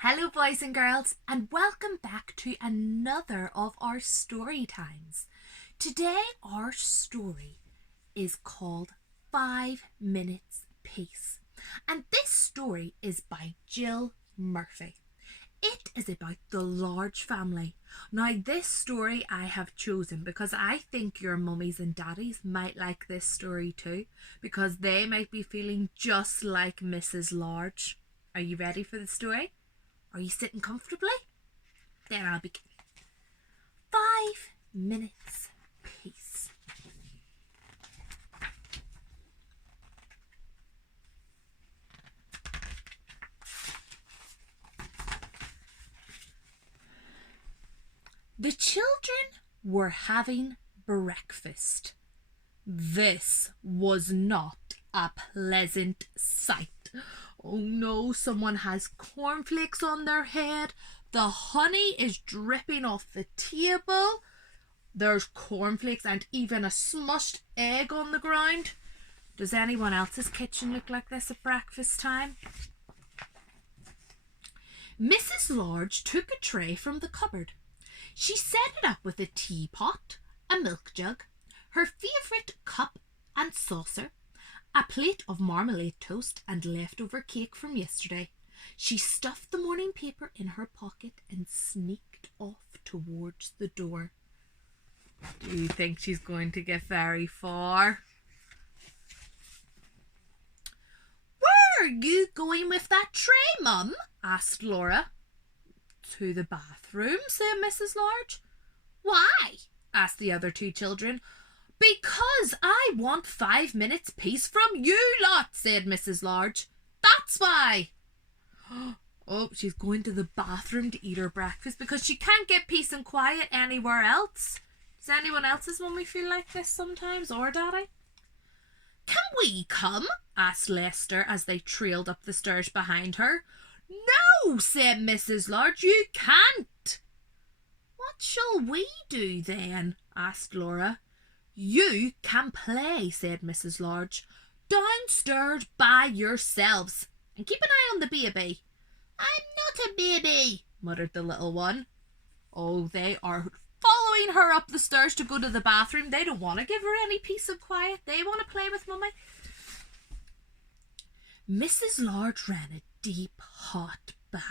Hello, boys and girls, and welcome back to another of our story times. Today, our story is called 5 Minutes Peace, and this story is by Jill Murphy. It is about the Large family. Now, this story I have chosen because I think your mummies and daddies might like this story too, because they might be feeling just like Mrs. Large. Are you ready for the story? Are you sitting comfortably? Then I'll begin. 5 minutes peace. The children were having breakfast. This was not a pleasant sight. Oh no, someone has cornflakes on their head. The honey is dripping off the table. There's cornflakes and even a smushed egg on the ground. Does anyone else's kitchen look like this at breakfast time? Mrs. Large took a tray from the cupboard. She set it up with a teapot, a milk jug, her favourite cup and saucer, a plate of marmalade toast and leftover cake from yesterday. She stuffed the morning paper in her pocket and sneaked off towards the door. Do you think she's going to get very far? Where are you going with that tray, Mum? Asked Laura. To the bathroom, said Mrs. Large. Why? Asked the other two children. Because I want 5 minutes peace from you lot, said Mrs. Large. That's why. Oh, she's going to the bathroom to eat her breakfast because she can't get peace and quiet anywhere else. Does anyone else's mummy feel like this sometimes, or daddy? Can we come? Asked Lester as they trailed up the stairs behind her. No, said Mrs. Large, you can't. What shall we do then? Asked Laura. You can play, said Mrs. Large, downstairs by yourselves, and keep an eye on the baby. I'm not a baby, muttered the little one. Oh, they are following her up the stairs to go to the bathroom. They don't want to give her any peace and quiet. They want to play with Mummy. Mrs. Large ran a deep, hot bath.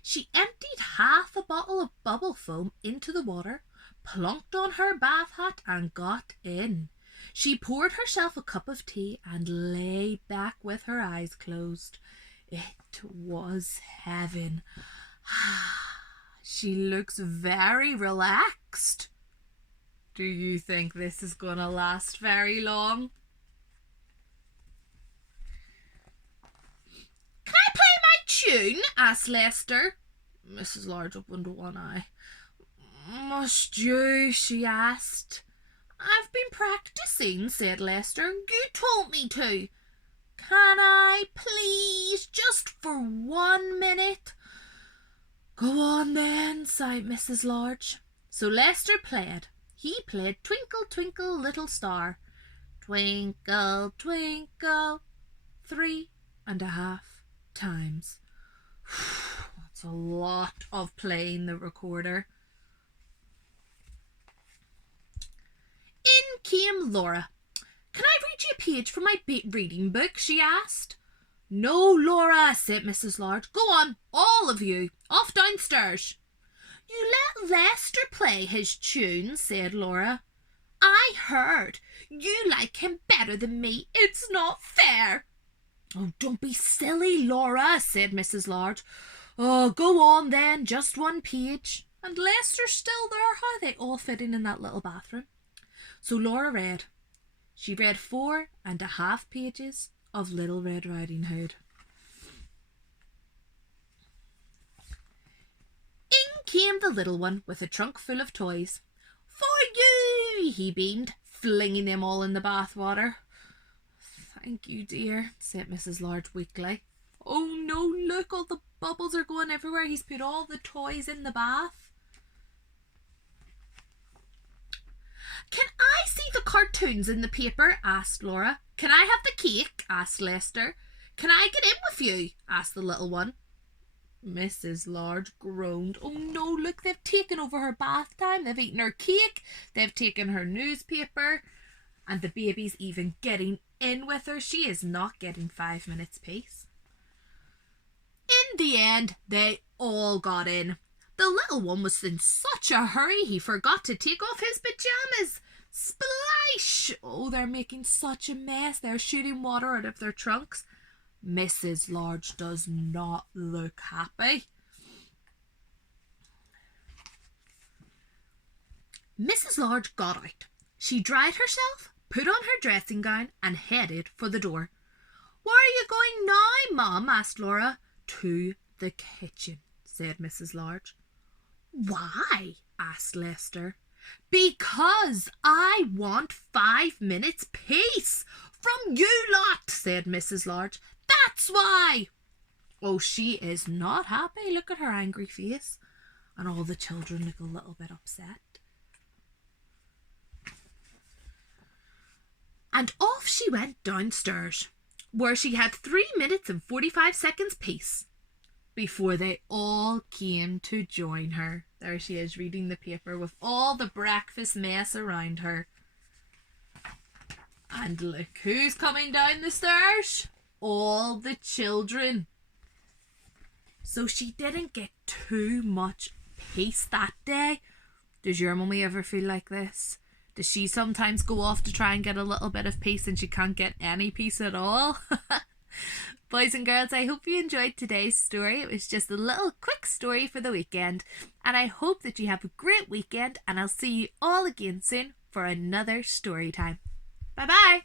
She emptied half a bottle of bubble foam into the water, plunked on her bath hat and got in. She poured herself a cup of tea and lay back with her eyes closed. It was heaven. She looks very relaxed. Do you think this is going to last very long? Can I play my tune? Asked Lester. Mrs. Large opened one eye. Must you? She asked. I've been practicing, said Lester. You told me to. Can I, please, just for 1 minute? Go on then, sighed Mrs. Large. So Lester played. He played Twinkle, Twinkle, Little Star. Twinkle, twinkle, 3.5 times. That's a lot of playing the recorder. In came Laura. Can I read you a page from my reading book? She asked. No, Laura, said Mrs. Large. Go on, all of you, off downstairs. You let Lester play his tune, said Laura. I heard. You like him better than me. It's not fair. Oh, don't be silly, Laura, said Mrs. Large. Oh, go on then, just one page. And Lester's still there. How are they all fitting in that little bathroom? So Laura read. She read 4.5 pages of Little Red Riding Hood. In came the little one with a trunk full of toys. For you, he beamed, flinging them all in the bathwater. Thank you, dear, said Mrs. Large weakly. Oh no, look, all the bubbles are going everywhere. He's put all the toys in the bath. Can I see the cartoons in the paper? Asked Laura. Can I have the cake? Asked Lester. Can I get in with you? Asked the little one. Mrs. Large groaned. Oh no, look, they've taken over her bath time, they've eaten her cake, they've taken her newspaper, and the baby's even getting in with her. She is not getting 5 minutes peace. In the end, they all got in. The little one was in such a hurry he forgot to take off his pajamas. Splash! Oh, they're making such a mess. They're shooting water out of their trunks. Mrs. Large does not look happy. Mrs. Large got out. She dried herself, put on her dressing gown, and headed for the door. "Where are you going now, Mum?" asked Laura. "To the kitchen," said Mrs. Large. "Why?" asked Lester. "Because I want 5 minutes peace from you lot," said Mrs. Large. "That's why." Oh, she is not happy. Look at her angry face. And all the children look a little bit upset. And off she went downstairs, where she had 3 minutes and 45 seconds peace before they all came to join her. There she is, reading the paper with all the breakfast mess around her. And look who's coming down the stairs. All the children. So she didn't get too much peace that day. Does your mummy ever feel like this? Does she sometimes go off to try and get a little bit of peace and she can't get any peace at all? Boys and girls, I hope you enjoyed today's story. It was just a little quick story for the weekend. And I hope that you have a great weekend, and I'll see you all again soon for another story time. Bye-bye.